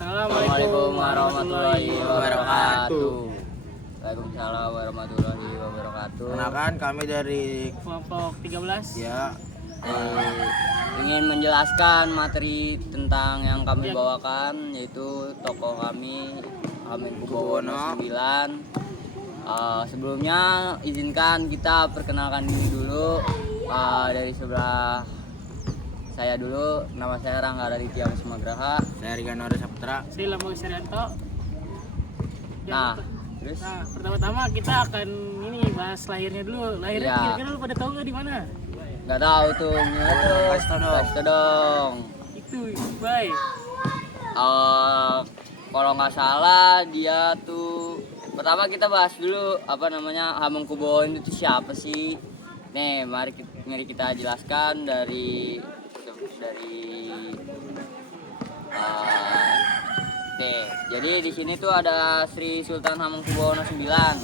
Assalamualaikum warahmatullahi wabarakatuh. Waalaikumsalam warahmatullahi wabarakatuh. Kenalkan kami dari Kelompok 13 ya ingin menjelaskan materi tentang yang kami bawakan, yaitu tokoh kami Hamengkubuwono IX. Sebelumnya izinkan kita perkenalkan diri dulu. Dari sebelah saya dulu, nama saya Rangga Raditya Kusmagraha. saya Rigano Saputra. Saya Lambang Serianto. Nah, terus Pertama-tama kita akan bahas lahirnya dulu. Lahirnya Iya. kira-kira lu pada tahu nggak di mana? nggak tahu tuh, gimana tuh? Kasih tau dong. Kasih tau dong. Itu, bye. Kalau nggak salah dia tuh, pertama kita bahas dulu Hamengkubuwono itu siapa sih? Nih, mari kita jelaskan dari jadi di sini tuh ada Sri Sultan Hamengkubuwono IX.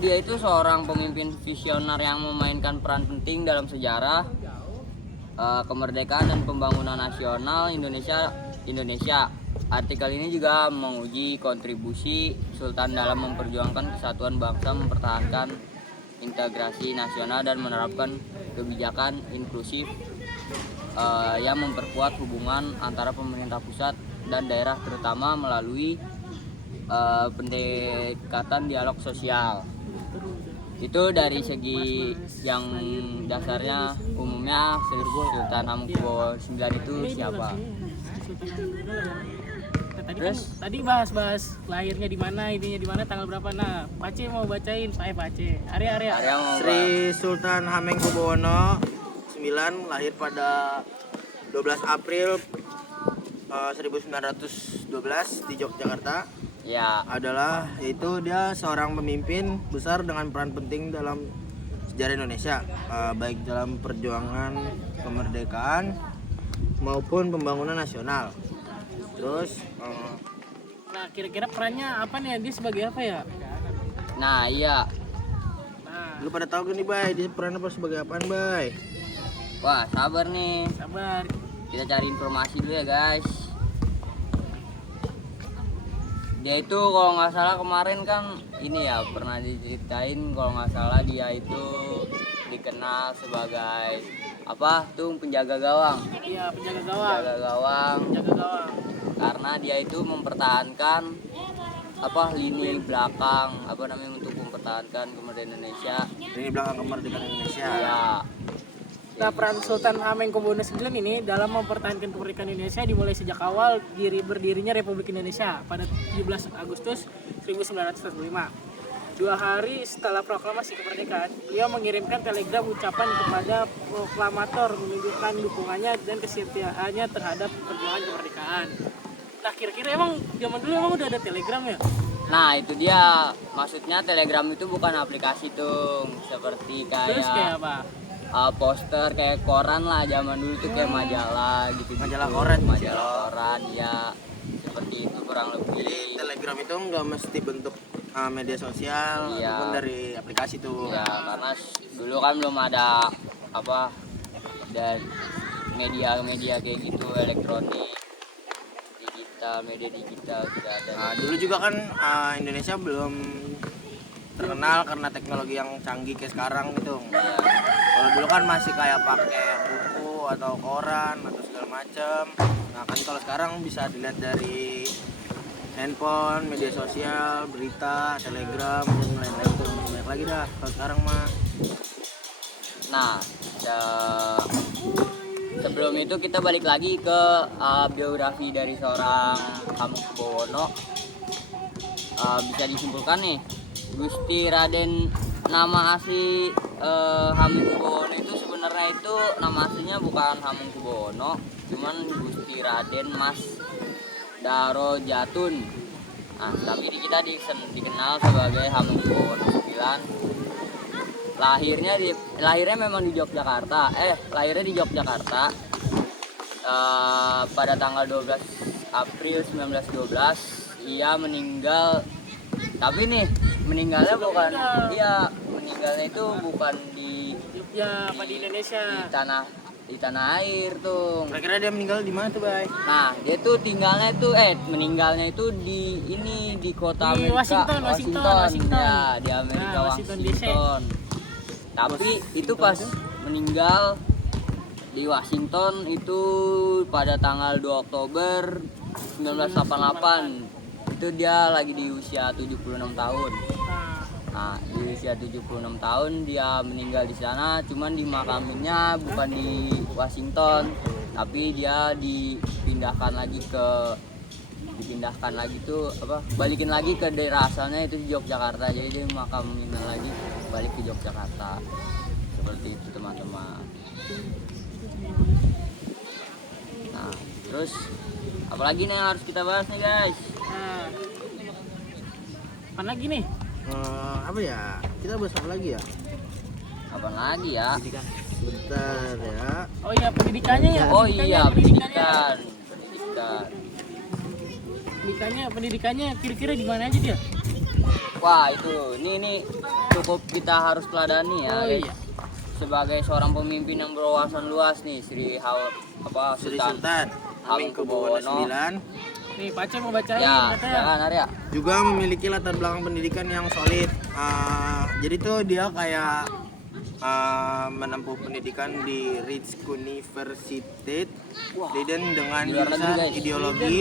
Dia itu seorang pemimpin visioner yang memainkan peran penting dalam sejarah kemerdekaan dan pembangunan nasional Indonesia. Artikel ini juga menguji kontribusi Sultan dalam memperjuangkan kesatuan bangsa, mempertahankan integrasi nasional dan menerapkan kebijakan inklusif yang memperkuat hubungan antara pemerintah pusat dan daerah, terutama melalui pendekatan dialog sosial. Itu dari segi yang dasarnya umumnya Sultan Hamengkubuwono IX itu siapa. Tadi bahas lahirnya di mana, ininya di mana, tanggal berapa. Nah, Pace mau bacain, Pace. Area. Sri Sultan Hamengkubuwono IX lahir pada 12 April 1912 di Yogyakarta. Ya, Yaitu dia seorang pemimpin besar dengan peran penting dalam sejarah Indonesia, baik dalam perjuangan kemerdekaan maupun pembangunan nasional. Terus Nah, kira-kira perannya apa nih? Dia sebagai apa ya? nah iya. Nah, lu pada tahu gak nih, Bay? Dia perannya sebagai apaan, Bay? Wah, sabar nih. sabar. Kita cari informasi dulu ya, guys. Dia itu kalau nggak salah kemarin kan pernah diceritain, kalau nggak salah dia itu dikenal sebagai penjaga gawang. Iya, penjaga gawang. Karena dia itu mempertahankan lini belakang untuk mempertahankan kemerdekaan Indonesia. Ini belakang kemerdekaan Indonesia. Ya. Nah, peran Sultan Hamengkubuwono IX ini dalam mempertahankan kemerdekaan Indonesia dimulai sejak awal berdirinya Republik Indonesia pada 17 Agustus 1945. 2 hari setelah proklamasi kemerdekaan, beliau mengirimkan telegram ucapan kepada proklamator menunjukkan dukungannya dan kesetiaannya terhadap perjuangan kemerdekaan. Nah, kira-kira emang zaman dulu udah ada telegram ya? Nah, itu dia. Maksudnya telegram itu bukan aplikasi tuh, seperti Terus kayak apa? poster kayak koran lah zaman dulu tuh, kayak majalah gitu. Majalah koran. Koran ya, seperti itu kurang lebih. Jadi telegram itu nggak mesti bentuk media sosial, Iya. ataupun dari aplikasi tuh. Ya, karena dulu kan belum ada dan media kayak gitu, elektronik, media digital tidak ada. Nah, dulu juga kan Indonesia belum terkenal karena teknologi yang canggih kayak sekarang gitu. Ya, Kalau dulu kan masih kayak pakai buku atau koran atau segala macam. Nah, kan kalau sekarang bisa dilihat dari handphone, media sosial, berita, telegram, dan lain-lain tuh. Banyak lagi dah kalau sekarang mah. nah, sebelum itu kita balik lagi ke biografi dari seorang Hamengkubuwono. Bisa disimpulkan nih, Gusti Raden, nama asli Hamengkubuwono itu sebenarnya itu nama aslinya bukan Hamengkubuwono, cuman Gusti Raden Mas Daro Jatun. Nah, tapi kita dikenal sebagai Hamengkubuwono IX. Lahirnya memang di Yogyakarta. Lahirnya di Yogyakarta pada tanggal 12 April 1912. Ia meninggal, tapi nih meninggalnya meninggalnya itu bukan di Jogja apa di Indonesia? tanah di tanah air tuh. Kira-kira dia meninggal di mana tuh, Bay? Nah, dia tuh meninggalnya itu di kota Di Amerika, Washington. Ya, di Amerika, Nah, Washington DC. Tapi itu pas meninggal di Washington itu pada tanggal 2 Oktober 1988. Itu dia lagi di usia 76 tahun. Nah, di usia 76 tahun dia meninggal di sana, cuman dimakaminnya bukan di Washington, tapi dia dipindahkan lagi tuh balikin lagi ke daerah asalnya itu di Yogyakarta. Jadi dia makamin lagi balik ke Yogyakarta. Seperti itu, teman-teman. Nah, terus apalagi nih yang harus kita bahas nih, guys? Nah, apa lagi nih? Apa ya? Kita bahas apa lagi ya? Apa lagi ya? Bentar ya. Oh iya, pendidikannya ya. Oh iya, pendidikan. Pendidikannya kira-kira di mana aja dia? Wah, itu ini cukup kita harus teladani ya, Oh guys. iya. Sebagai seorang pemimpin yang berwawasan luas nih, Sri Sultan Sultan Hamengkubuwono IX Nih, Pace mau bacain ya, katanya. jangan Arya. juga memiliki latar belakang pendidikan yang solid. Jadi tuh dia kayak menempuh pendidikan di Leeds University Leiden dengan Di luar negeri, jurusan guys. ideologi,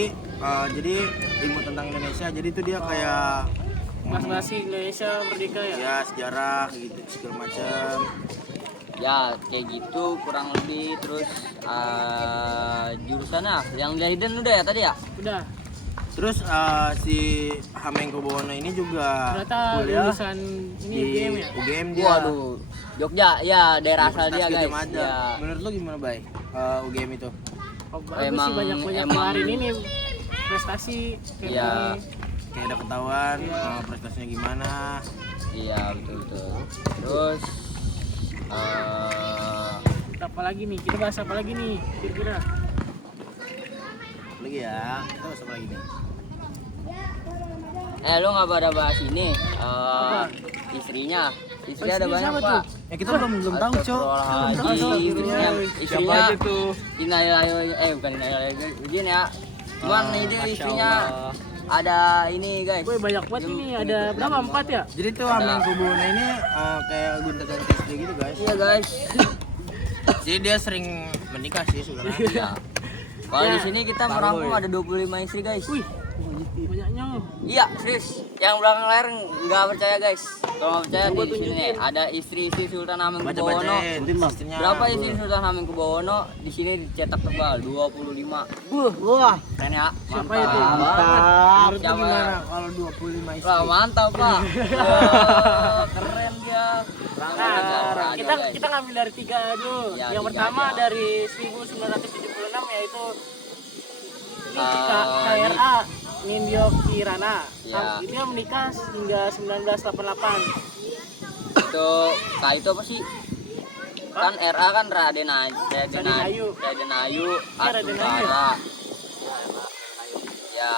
jadi ilmu tentang Indonesia. Jadi itu dia kayak Bahasa Indonesia merdeka ya. ya sejarah gitu segala macam. Ya, kayak gitu kurang lebih. Terus jurusannya yang Leiden udah ya tadi ya? Udah. Terus si Hamengkubuwono ini juga Ternyata kuliah lulusan ini di UGM ya. UGM dia. Waduh, Jogja ya, daerah asal dia, Universitas guys. Gadjah Mada. Ya. Menurut lu gimana, Bay? UGM itu? Oh, bagus sih, Emang- banyak emang- kemarin ini prestasi kayak Iya. gini. Kayak ada ketahuan prestasinya gimana. Iya, betul. Terus Apa lagi nih? Kita bahas apa lagi nih? Kira-kira. Lagi ya. Kita bahas apa lagi nih? lu nggak pada bahas ini Apa? istrinya ada Istrinya banyak, siapa Pak. tuh? Kita belum tahu, Cok. Astagfirullahaladzim. Istrinya innalillahi bukan innalillahi izin ya. Cuman ini istrinya ada ini, guys. Woi, banyak banget ini. Ada berapa? 4 ya? Jadi tuh Hamengkubuwono ini kayak gonta-ganti istri gitu, guys. Iya, guys. Jadi dia sering menikah sih sebenarnya. Iya. Kalau Ya. di sini kita merangkum ada 25 istri, guys. Wih, banyaknya. Iya, serius. Yang belakang layar nggak percaya, guys. Kalau nggak percaya di sini nih ada istri-istri Sultan Hamengkubuwono. Baca-bacain istrinya. Berapa istri Sultan Hamengkubuwono? Di sini dicetak tebal 25. Wah. Keren ya? Siapa Mantap. itu? Menurut lu Siapa? gimana kalau 25 istri? Wah, mantap, Pak. Wah, keren dia. Nah, kita ngambil dari 3 dulu. Ya, Yang 3 pertama aja. dari 1976 yaitu ini Ah, KRA Nindyo Kirana. Ya. Dia menikah hingga 1988. Itu itu apa sih? Kan RA kan Raden Ayu. Ayu, Raden Astungkara. Ya.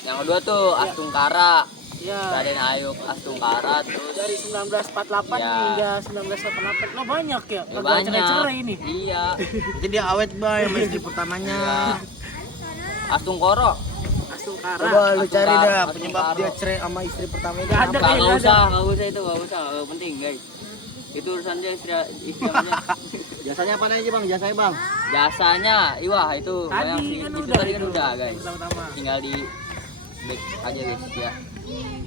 Yang kedua tuh Astungkara. Ya. Raden Ayu Astungkara terus Dari 1948 Ya. hingga 1988. Nah, banyak ya. ya Kagak cerai-cerai ini. Iya. Jadi dia awet, Bay, sama istri pertamanya. Iya. Astungkoro. Astungkara. Coba lu cari dah Astungkara. penyebab dia cerai sama istri pertama itu. Nggak ada, apa? kayaknya. Nggak usah itu, nggak penting, guys. Itu urusan dia istri apa dia. Jasanya apa aja, Bang? Jasanya, Bang. Jasanya, wah itu Tadi banyak sih. kan Itu udah tadi kan itu. udah, guys. Pertama-tama. Tinggal di back aja, guys, ya.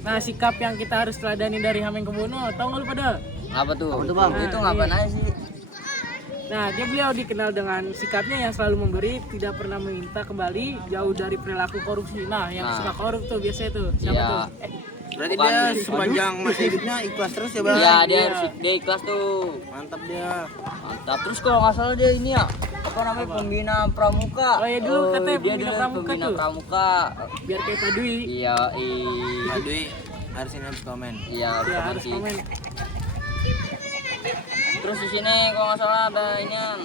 Nah, sikap yang kita harus teladani dari Hamengkubuwono, tahu nggak lu pada? Apa tuh? Apa tuh, Bang? Itu Nah, ngapain iya. aja sih? Nah, beliau dikenal dengan sikapnya yang selalu memberi, tidak pernah meminta kembali, jauh dari perilaku korupsi. Nah, yang Nah. suka korup tuh biasanya tuh siapa Iya. tuh? Berarti Bukan. dia sepanjang masa hidupnya ikhlas terus ya, Bang? Iya, dia Iya. harus dia ikhlas tuh. Mantap dia. Mantap. Terus kalau nggak salah dia ini ya, apa namanya, pembina pramuka. Oh, iya, dulu katanya dia pembina dulu pramuka pembina tuh. pramuka. Biar kayak Pak Dwi. Iya, Pak Dwi harus komen. iya, Ya, harus sih. komen. Terus di sini kalau nggak salah ada inian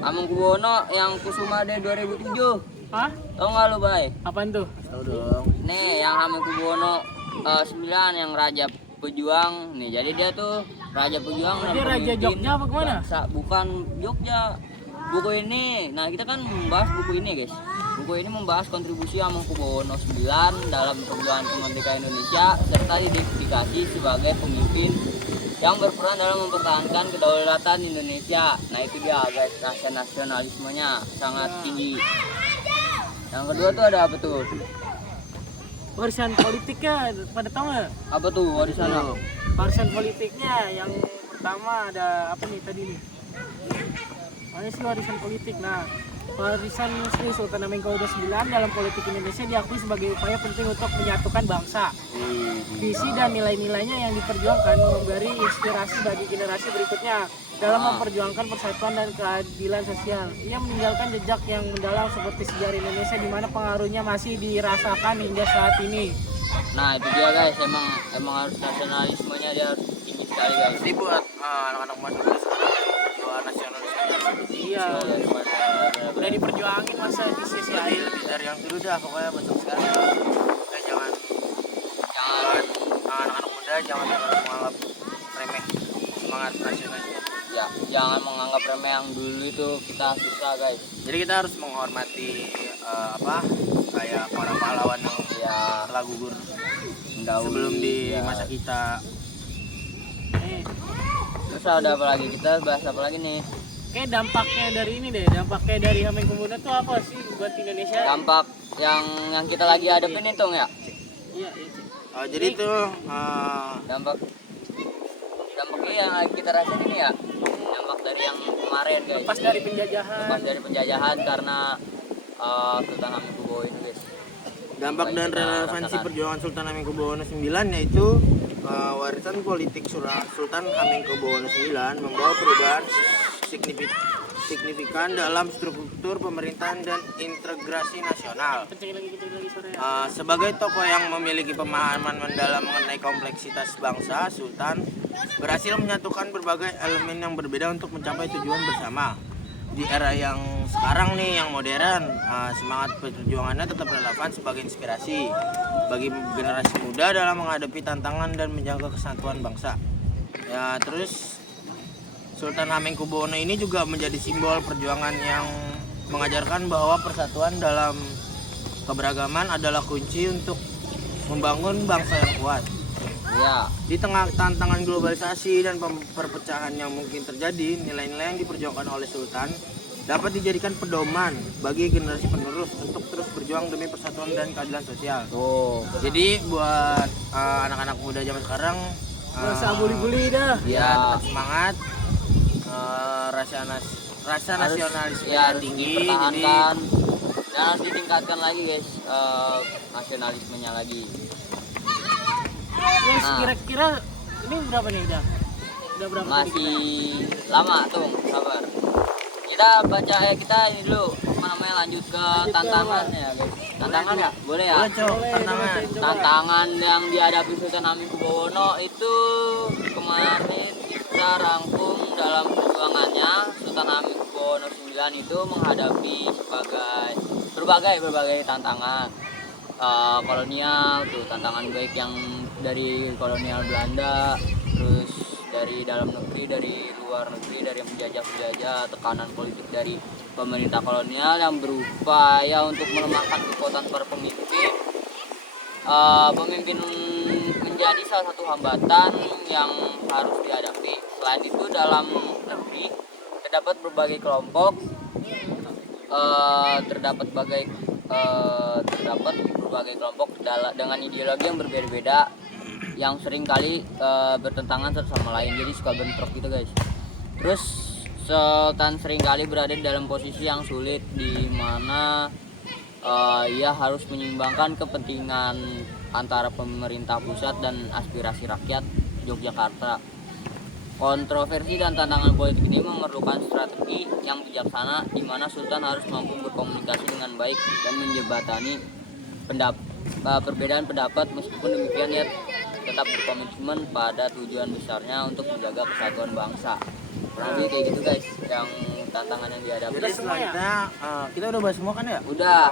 Hamengkubuwono yang Kusuma Day 2007. Hah? Tahu nggak lu, Bay? Apaan tuh? Tahu dong. Nih yang Hamengkubuwono 9 yang Raja Pejuang. Nih jadi dia tuh Raja Pejuang dan Dia Raja pemimpin Jogja apa gimana? bangsa. Bukan Jogja. Buku ini, nah kita kan membahas buku ini guys. Buku ini membahas kontribusi Hamengkubuwono IX dalam perjuangan kemerdekaan Indonesia serta diidentifikasi sebagai pemimpin yang berperan dalam mempertahankan kedaulatan Indonesia. Nah itu dia guys, rasa nasionalismenya sangat tinggi. Yang kedua tuh ada apa tuh? Warisan politiknya pada tahu nggak? Apa tuh warisan? Warisan politiknya yang pertama ada apa nih tadi nih? Mana sih warisan politik? Nah, warisan Sri Sultan Hamengkubuwono IX dalam politik Indonesia diakui sebagai upaya penting untuk menyatukan bangsa. Visi dan nilai-nilainya yang diperjuangkan memberi inspirasi bagi generasi berikutnya dalam memperjuangkan persatuan dan keadilan sosial. Ia meninggalkan jejak yang mendalam seperti sejarah Indonesia di mana pengaruhnya masih dirasakan hingga saat ini. Nah itu dia guys, emang harus nasionalismenya dia harus tinggi sekali guys. Jadi buat anak-anak muda sekarang jiwa nasionalisme Iya, udah diperjuangin masa disia-siain. lebih dari yang dulu dah pokoknya besok sekarang. Kita jangan anak-anak muda jangan terlalu menganggap remeh semangat nasionalisme. Ya, jangan menganggap remeh yang dulu itu kita susah guys. Jadi kita harus menghormati kayak para pahlawan yang Ya, telah gugur mendahului. sebelum di Ya. masa kita. Terus ada apa lagi? Kita bahas apa lagi nih? Kayak dampaknya dari ini deh, dampaknya dari Hamengkubuwono itu apa sih buat Indonesia? Dampak yang kita lagi hadapin itu ya? Iya, Cik. Jadi itu Dampaknya yang lagi kita rasain ini ya. Dampak dari yang kemarin guys. Lepas dari penjajahan. Lepas dari penjajahan karena Sultan Hamengkubuwono ini guys. dampak dan Kita relevansi rasakan. perjuangan Sultan Hamengkubuwono IX yaitu warisan politik Sultan Hamengkubuwono IX membawa perubahan signifikan dalam struktur pemerintahan dan integrasi nasional. Kencengin lagi sore. Sebagai tokoh yang memiliki pemahaman mendalam mengenai kompleksitas bangsa, Sultan berhasil menyatukan berbagai elemen yang berbeda untuk mencapai tujuan bersama. Di era yang sekarang nih, yang modern, semangat perjuangannya tetap relevan sebagai inspirasi bagi generasi muda dalam menghadapi tantangan dan menjaga kesatuan bangsa. Ya, terus Sultan Hamengkubuwono ini juga menjadi simbol perjuangan yang mengajarkan bahwa persatuan dalam keberagaman adalah kunci untuk membangun bangsa yang kuat. Ya, Di tengah tantangan globalisasi dan perpecahan yang mungkin terjadi, nilai-nilai yang diperjuangkan oleh Sultan dapat dijadikan pedoman bagi generasi penerus untuk terus berjuang demi persatuan dan keadilan sosial. tuh. Jadi buat anak-anak muda zaman sekarang, Nggak usah bully-bully dah. ya tetap semangat, rasa nasionalisme Ya, harus tinggi, jadi dipertahankan dan harus ditingkatkan lagi guys, nasionalismenya lagi. Terus Nah. kira-kira ini berapa nih udah? Udah berapa tadi Masih lama tuh, sabar. Kita baca kita ini dulu apa namanya, lanjut ke tantangan ya guys. Tantangan ya? Boleh ya? boleh Cok, Boleh, tantangan. coba, coba. Tantangan yang dihadapi Sultan Hamengkubuwono itu kemarin kita rangkum dalam perjuangannya. Sultan Hamengkubuwono IX itu menghadapi berbagai tantangan kolonial tuh, tantangan baik yang dari kolonial Belanda, terus dari dalam negeri, dari luar negeri, dari penjajah-penjajah, tekanan politik dari pemerintah kolonial yang berupaya untuk melemahkan kekuatan para pemimpin. Pemimpin menjadi salah satu hambatan yang harus dihadapi. Selain itu dalam negeri terdapat berbagai kelompok, terdapat berbagai kelompok dengan ideologi yang berbeda-beda, yang sering kali bertentangan satu sama lain, jadi suka bentrok gitu guys. Terus Sultan sering kali berada dalam posisi yang sulit di mana ia harus menyeimbangkan kepentingan antara pemerintah pusat dan aspirasi rakyat Yogyakarta. Kontroversi dan tantangan politik ini memerlukan strategi yang bijaksana di mana Sultan harus mampu berkomunikasi dengan baik dan menjembatani perbedaan pendapat. Meskipun demikian ia tetap berkomitmen pada tujuan besarnya untuk menjaga kesatuan bangsa. Kurang lebih kayak gitu guys, yang tantangan yang dihadapi. Jadi setelah kita udah bahas semua kan ya? Udah.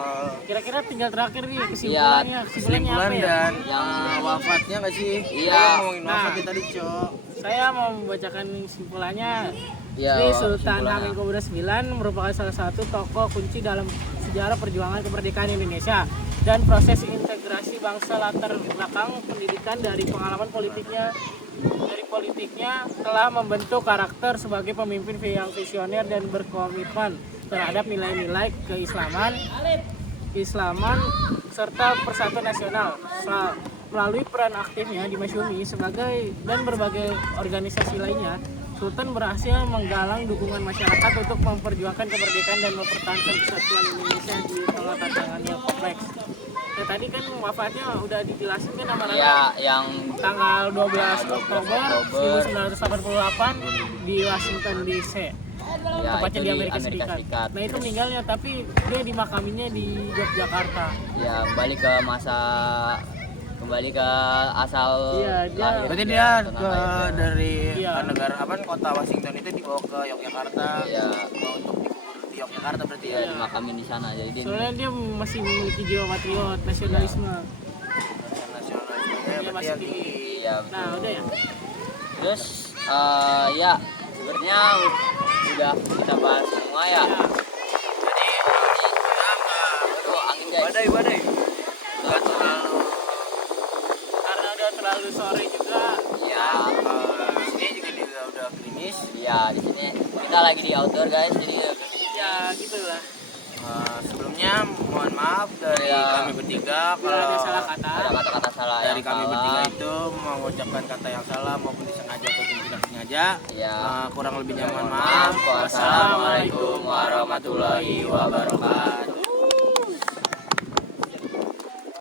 Kira-kira tinggal terakhir nih kesimpulannya. Kesimpulannya apa Kesimpulan ya? dan Yang wafatnya nggak sih? Iya. Kita ngomongin Nah. wafat tadi Cok. Saya mau membacakan simpulannya. Ya, Sri Sultan simpulannya. Hamengkubuwono IX merupakan salah satu tokoh kunci dalam sejarah perjuangan kemerdekaan Indonesia dan proses integrasi bangsa. Latar belakang pendidikan dari pengalaman politiknya telah membentuk karakter sebagai pemimpin yang visioner dan berkomitmen terhadap nilai-nilai Islaman serta persatuan nasional. Melalui peran aktifnya di Masyumi sebagai dan berbagai organisasi lainnya, Sultan berhasil menggalang dukungan masyarakat untuk memperjuangkan kemerdekaan dan mempertahankan kesatuan Indonesia di tengah tantangan yang kompleks. Nah, tadi kan wafatnya udah dijelasin kan nama Ya, yang tanggal 12 Oktober. Oktober 1988 di Washington DC. ya, Tepatnya itu di Amerika Serikat. Nah, itu meninggalnya tapi dia dimakaminya di Yogyakarta. Ya, kembali ke asal Iya, dia- lahir. Berarti ya, dia tanah ke lahirnya. dari Iya. negara apa kota Washington itu dibawa ke Yogyakarta Ya, untuk dikubur di Yogyakarta berarti ya ya. dimakamin di sana. Jadi dia Soalnya dia masih memiliki jiwa patriot, nasionalisme. Nasionalismenya Dia berarti masih yang tinggi. Iya, Nah, udah ya. terus ya sebenarnya udah kita bahas semua ya. Jadi Aduh, angin guys. badai nggak terlalu Karena udah terlalu sore juga. Ya, di sini juga udah gerimis. ya di sini kita lagi di outdoor guys. Jadi Ya, gitulah. Sebelumnya mohon maaf dari Ya. kami bertiga Bila ada salah kalau kata. ada kata-kata salah dari yang kami salah. bertiga itu mengucapkan kata yang salah maupun disengaja ataupun tidak sengaja. Ya. Kurang lebihnya mohon maaf. Wassalamualaikum warahmatullahi wabarakatuh.